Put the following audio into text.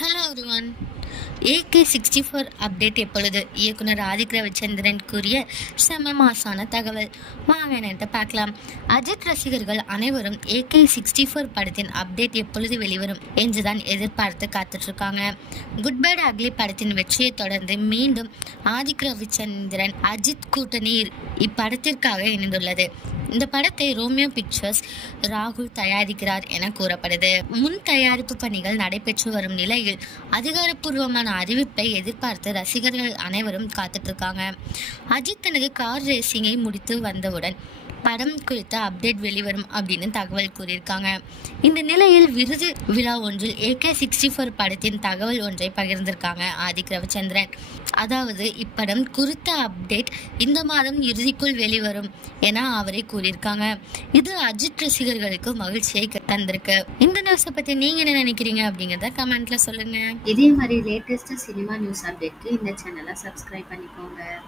Hello everyone. AK64 update எப்பொழுது? இயக்குனர் ஆதிக் ரவிச்சந்திரன் கூறிய செம மாசான தகவல். வாங்க என்னன்ட்டு பார்க்கலாம். அஜித் ரசிகர்கள் அனைவரும் AK64 படத்தின் அப்டேட் எப்பொழுது வெளிவரும் என்றுதான் எதிர்பார்த்து காத்துட்டு இருக்காங்க. குட் பேட் அக்லி படத்தின் வெற்றியை தொடர்ந்து மீண்டும் ஆதிக் ரவிச்சந்திரன் அஜித் கூட்டணி இப்படத்திற்காக இணைந்துள்ளது. இந்த படத்தை ரோமியோ பிக்சர்ஸ் ராகுல் தயாரிக்கிறார் என கூறப்படுது. முன் தயாரிப்பு பணிகள் நடைபெற்று வரும் நிலையில் அதிகாரப்பூர்வமான அறிவிப்பை எதிர்பார்த்து ரசிகர்கள் அனைவரும் காத்துட்டு இருக்காங்க. அஜித் தனது கார் ரேசிங்கை முடித்து வந்தவுடன் படம் குறித்த அப்டேட் வெளிவரும் அப்படின்னு தகவல் கூறியிருக்காங்க. இந்த நிலையில் விருது விழா ஒன்றில் AK64 படத்தின் தகவல் ஒன்றை பகிர்ந்திருக்காங்க ஆதிக் ரவிச்சந்திரன். அதாவது இப்படம் குறித்த அப்டேட் இந்த மாதம் இறுதிக்குள் வெளிவரும் என அவரை கூறியிருக்காங்க. இது அஜித் ரசிகர்களுக்கு மகிழ்ச்சியை தந்திருக்கு. இந்த நியூஸை பத்தி நீங்க என்ன நினைக்கிறீங்க அப்படிங்கறத கமெண்ட்ல சொல்லுங்க. இதே மாதிரி லேட்டஸ்ட் சினிமா நியூஸ் அப்டேட்க்கு இந்த சேனலை சப்ஸ்கிரைப் பண்ணிக்கோங்க.